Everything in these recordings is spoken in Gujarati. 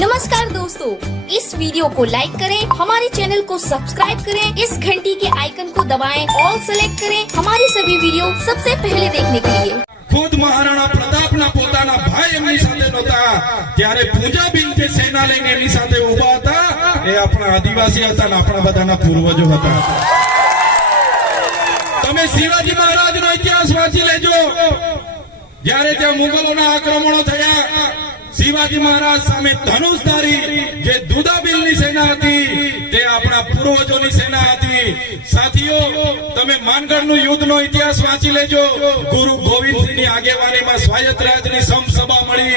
नमस्कार दोस्तों, इस वीडियो को लाइक करें, हमारे चैनल को सब्सक्राइब करें, इस घंटी के आइकन को दबाएं, ऑल सेलेक्ट करें हमारी सभी वीडियो सबसे पहले देखने के लिए। खुद महाराणा प्रतापना પોતાના ભાઈ એમની સાથે નહોતા ત્યારે પૂંજાબીન જે સેના લઈને એમની સાથે ઊભા હતા એ આપણા આદિવાસી હતા ને આપણા બધાના પૂર્વજો હતા। તમે શિવાજી મહારાજનો ઇતિહાસ વાંચી લેજો। જ્યારે ત્યાં મુગલોના આક્રમણો થયા शिवाजी महाराज सामे धनुषधारी जे दूधाबीलनी सेना हती ते आपणा पूर्वजोनी सेना हती। साथीओ तमे मानगढ़नु युद्धनो इतिहास वांची लेजो। गुरु गोविंदसिंहनी आगेवानीमां स्वायत्त राज्यनी समसभा मळी।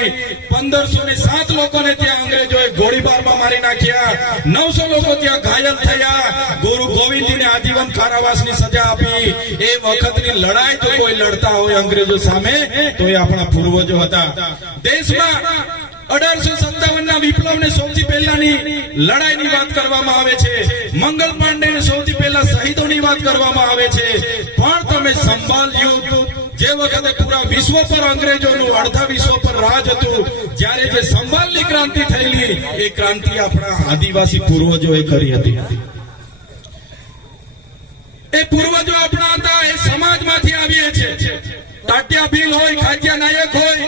1507 लोकोने त्यां अंग्रेजोए गोळीबारमां मारी नाख्या। 900 लोको त्यां घायल थया। गुरु गोविंदजीने आजीवन कारावासनी सजा आपी। ए वखतनी लड़ाई तो कोई लड़ता होय अंग्रेजो सामे तो ए आपणा पूर्वजो हता। देशमां 1857 ના વિપ્લવને સૌથી પહેલાની લડાઈની વાત કરવામાં આવે છે। મંગલ પાંડેને સૌથી પહેલા શહીદોની વાત કરવામાં આવે છે। પણ તમે સંભાલ યુદ્ધ જે વખતે પૂરા વિશ્વ પર અંગ્રેજોનું અડધા વિશ્વ પર રાજ હતું જ્યારે જે સંભાલની ક્રાંતિ થયેલી એ ક્રાંતિ આપણા આદિવાસી પૂર્વજોએ કરી હતી। એ પૂર્વજો આપણા હતા એ સમાજમાંથી આવીએ છે। તાટ્યા ભીલ હોય, ખાટિયા નાયક હોય,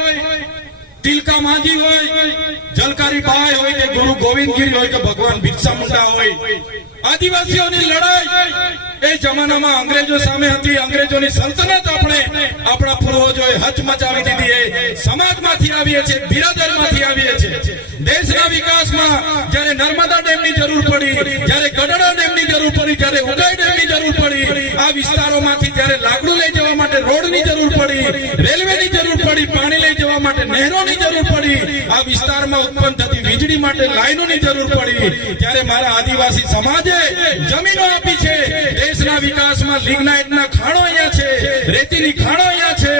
तिलका माझी होय, जलकारी बाय होय के गुरु गोविंदगिरी होय के भगवान बिरसा मुंडा होय। आदिवासीओनी लड़ाई ए जमानामां अंग्रेजो सामे हती। अंग्रेजोनी सल्तनत આપણે આપણા પૂર્વજોએ હચમચાવી દીધી। એ સમાજમાંથી આવીએ છે, બિરાદરમાંથી આવીએ છે। દેશના વિકાસમાં જ્યારે નર્મદા ડેમની જરૂર પડી, જ્યારે ગઢડા ડેમની જરૂર પડી, જ્યારે ઉદય ડેમની જરૂર પડી, આ વિસ્તારોમાંથી જ્યારે લાકડું લઈ જવા માટે રોડની જરૂર પડી, રેલવેની જરૂર પડી, પાણી લઈ જવા માટે નહેરોની જરૂર પડી, આ વિસ્તારમાં ઉત્પન્ન થતી વીજળી માટે લાઈનોની જરૂર પડી ત્યારે મારા આદિવાસી સમાજે જમીનો આપી છે। દેશના વિકાસમાં લિગ્નાઇટના ખાણો અહીંયા છે, રેતીની ખાણો અહીંયા છે।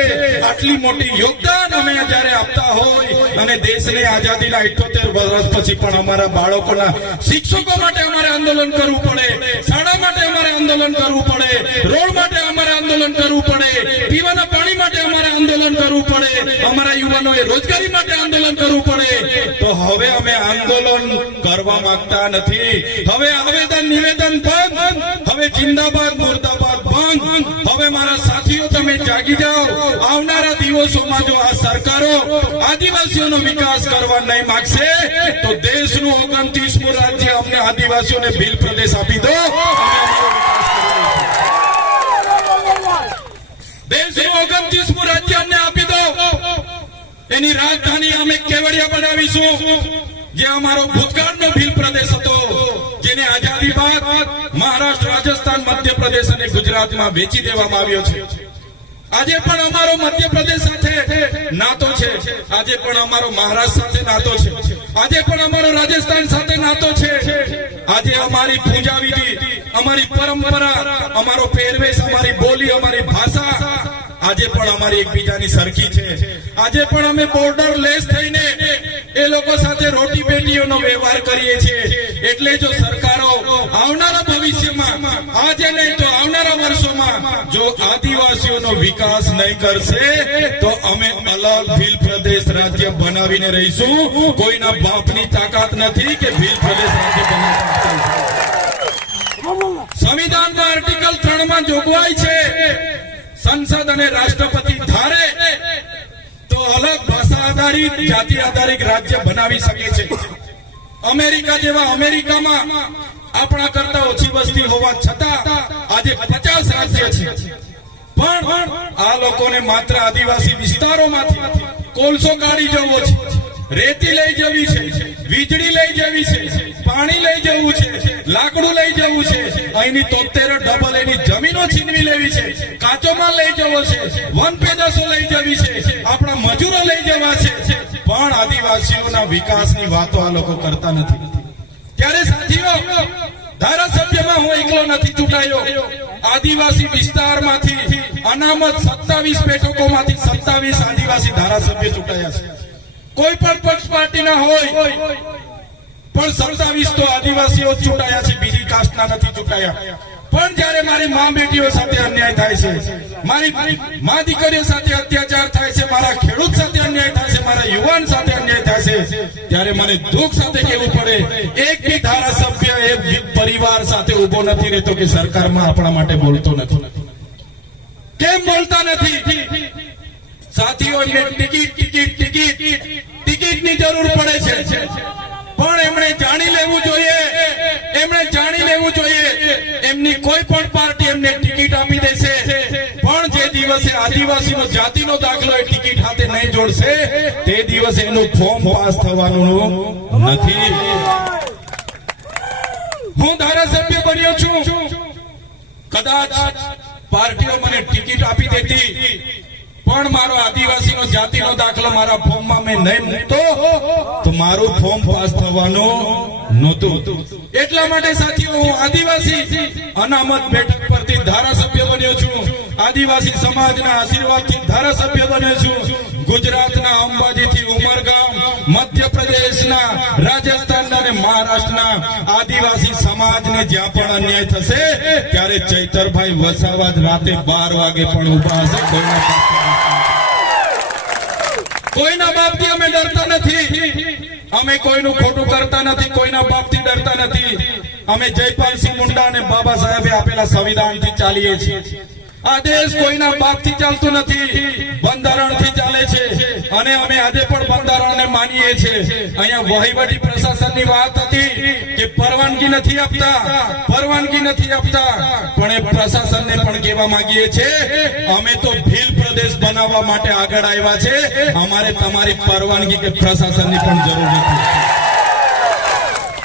આટલી મોટી યોગદાન અમે જ્યારે આપતા હોય અને દેશને આઝાદીના 78 વર્ષ પછી પણ અમારા બાળકોના શિક્ષકો માટે અમારે આંદોલન કરવું પડે, શાળા માટે અમારે આંદોલન કરવું પડે, રોડ માટે અમારે આંદોલન કરવું પડે, પીવાના પાણી માટે અમારે આંદોलन કરવું પડે, અમારા યુવાનોએ રોજગારી માટે આંદોलन કરવું પડે। તો હવે અમે આંદોલન કરવા માંગતા નથી। હવે આવેદન નિવેદન બંધ, હવે जिंदाबाद मुर्दाबाद बंद। હવે મારા સાથીઓ તમે જાગી જાઓ। આવનારા દિવસોમાં જો આ સરકારો આદિવાસીઓનો વિકાસ કરવા નહીં માંગશે તો દેશનું 29મું રાજ્ય અમને આદિવાસીઓને ભીલ પ્રદેશ આપી દો। દેશનું 29મું રાજ્ય અમને આપી દો। એની રાજધાની અમે કેવડિયા બનાવીશું જે અમારો ભૂતકાળનો ભીલ પ્રદેશ હતો જેને આઝાદી બાદ મહારાષ્ટ્ર, રાજસ્થાન, મધ્યપ્રદેશ અને ગુજરાતમાં વેચી દેવામાં આવ્યો છે। આજે પણ અમારો મધ્યપ્રદેશ સાથે નાતો છે, આજે પણ અમારો મહારાષ્ટ્ર સાથે નાતો છે, આજે પણ અમારો રાજસ્થાન સાથે નાતો છે। આજે અમારી પૂજા વિધિ, અમારી પરંપરા, અમારો પહેરવેશ, અમારી બોલી, અમારી ભાષા આજે પણ અમારી એકબીજાની સરખી છે। આજે પણ અમે બોર્ડર લેસ થઈને એ લોકો સાથે રોટી બેટીઓનો વ્યવહાર કરીએ છીએ। એટલે જો સરકારો આવનારા ભવિષ્યમાં આજે નહીં તો આવનારા વર્ષોમાં જો આદિવાસીઓનો વિકાસ નહીં કરશે તો અમે અલગ ભીલ પ્રદેશ રાજ્ય બનાવીને રહીશું। કોઈના બાપની તાકાત નથી કે ભીલ પ્રદેશ રાજ્ય બનાવી। સંવિધાનમાં આર્ટિકલ 3 માં જોગવાઈ છે संसद અને રાષ્ટ્રપતિ ધારે તો અલગ ભાષા આધારિત, જાતિ આધારિત રાજ્ય બનાવી શકે છે। અમેરિકા જેવા અમેરિકામાં આપણા કરતા ઓછી વસ્તી હોવા છતાં આજે 50 રાજ્ય છે। પણ આ લોકોને માત્ર આદિવાસી વિસ્તારોમાંથી કોલસો કાઢી જવો છે, રેતી લઈ જવી છે, વીજળી લઈ જવી છે, પાણી લઈ જવું છે, લાકડું લઈ જવું છે, અહીંની 73 ડબલ એની જમીનો છીનવી લેવી છે, કાચો માલ લઈ જવો છે, વન પેદાશો લઈ જવી છે, આપણા મજૂરો લઈ જવા છે। પણ આદિવાસીઓના વિકાસની વાતો આ લોકો કરતા નથી। ત્યારે સાથીઓ ધારાસભ્યમાં હું એકલો નથી ચૂંટાયો। આદિવાસી વિસ્તારમાંથી અનામત 27 બેઠકોમાંથી 27 આદિવાસી ધારાસભ્ય ચૂંટાયા છે। કોઈ પણ પક્ષ પાર્ટીના હોય પણ 27 તો આદિવાસીઓ ચૂંટાયા છે, બીજી કાસ્ટના નથી ચૂંટાયા। પણ જ્યારે મારી મા બેટીઓ સાથે અન્યાય થાય છે, મારી મા દીકરીઓ સાથે અત્યાચાર થાય છે, મારા ખેડૂત સાથે અન્યાય થાય છે, મારા યુવાન સાથે અન્યાય થાય છે, ત્યારે મને દુઃખ સાથે કહેવું પડે, એક બી ધારાસભ્ય એક પરિવાર સાથે ઉભો નથી રહેતો કે સરકારમાં આપણા માટે બોલતો નથી. કેમ બોલતા નથી? સાથીઓ, એમને ટિકિટની જરૂર પડે છે, પણ એમણે જાણી લેવું જોઈએ, એમની કોઈ પણ પાર્ટી એમને ટિકિટ આપી દેશે, પણ જે દિવસે આદિવાસીનો જાતિનો દાખલો એ ટિકિટ હાથે નહીં જોડશે તે દિવસે એનું ફોર્મ પાસ થવાનું નથી. હું ધારાસભ્ય બન્યો છું, કદાચ પાર્ટીઓ મને ટિકિટ આપી દેતી, પણ મારો આદિવાસીનો જાતિનો દાખલો મારા ફોર્મમાં મેં નહીં મૂકતો તો મારું ફોર્મ પાસ થવાનું નહોતું. એટલા માટે સાથીઓ, હું આદિવાસી અનામત બેઠક પરથી ધારાસભ્ય બન્યો છું, આદિવાસી સમાજના આશીર્વાદથી ધારાસભ્ય બન્યો છું. ગુજરાતના અંબાજીથી ઉમરગામ, મધ્યપ્રદેશના, રાજસ્થાનના અને મહારાષ્ટ્રના આદિવાસી સમાજને જ્યાં પણ અન્યાય થશે ત્યારે ચૈતરભાઈ વસાવા જ રાતે 12 વાગે પણ ઉભા હશે. કોઈના બાપથી અમે ડરતા નથી, અમે કોઈનું ખોટું કરતા નથી, કોઈના બાપથી ડરતા નથી. અમે જયપાલસિંહ મુંડા અને બાબા સાહેબે આપેલા સંવિધાનથી ચાલીએ છીએ. આ દેશ કોઈના બાપથી ચાલતો નથી, બંધારણથી ચાલે છે, અને અમે આજે પણ બંધારણને માનીએ છીએ. અહીંયા વહીવટી પ્રશાસનની વાત હતી કે પરવાનગી નથી આપતા, પણ એ પ્રશાસનને પણ કહેવા માંગીએ છીએ, અમે તો ભીલ પ્રદેશ બનાવવા માટે આગળ આવ્યા છે, અમારે તમારી પરવાનગી કે પ્રશાસનની પણ જરૂર નથી.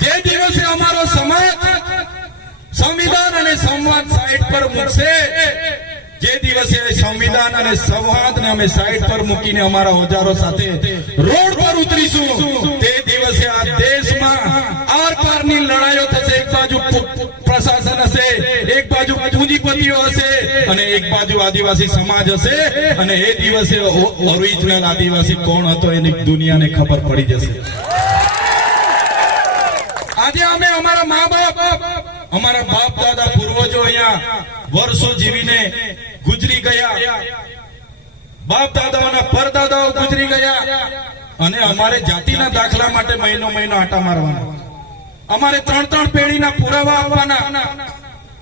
જે દિવસે અમારો સમાજ સંવિધાન અને સંવાદ સાઈડ પર મૂકશે, જે દિવસે સંવિધાન અને સંવાદને અમે સાઈડ પર મૂકીને અમારા ઓજારો સાથે રોડ પર ઉતરીશું, તે દિવસે આ દેશમાં આર પારની લડાઈઓ થશે. એક બાજુ પ્રશાસન હશે, એક બાજુ પૂંજીપતિઓ હશે, અને એક બાજુ આદિવાસી સમાજ હશે, અને એ દિવસે ઓરિજિનલ આદિવાસી કોણ હતો એની દુનિયાને ખબર પડી જશે. આજે અમે અમારા મા બાપ, અમારા બાપ દાદા પૂર્વજો અહીંયા વર્ષો જીવીને ગુજરી ગયા, બાપ દાદાઓના પરદાદાઓ ગુજરી ગયા, અને અમારે જાતિના દાખલા માટે મહિનો આટા મારવાના, અમારે 3 પેઢીના પુરાવા આપવાના.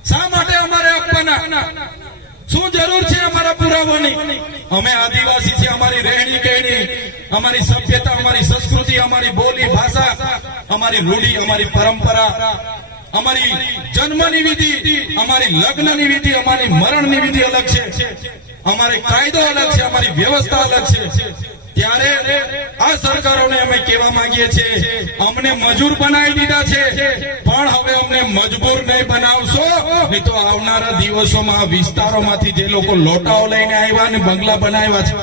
શા માટે અમારે આપવાના? શું જરૂર છે અમારા પુરાવાની? અમે આદિવાસી છે, અમારી રહેણી કહેણી, અમારી સભ્યતા, અમારી સંસ્કૃતિ, અમારી બોલી ભાષા, અમારી રૂઢી, અમારી પરંપરા, અમારી જન્મની વિધિ, અમારી લગ્નની વિધિ, અમારી મરણની વિધિ અલગ છે, અમારે કાયદો અલગ છે, અમારી વ્યવસ્થા અલગ છે. ત્યારે આ સરકારોને અમે કહેવા માંગીએ છીએ, અમને મજૂર બનાવી દીધા છે, પણ હવે અમને મજબૂર નહીં બનાવશો, નહીં તો આવનારા દિવસોમાં વિસ્તારોમાંથી જે લોકો લોટાઓ લઈને આવ્યા અને બંગલા બનાવ્યા છે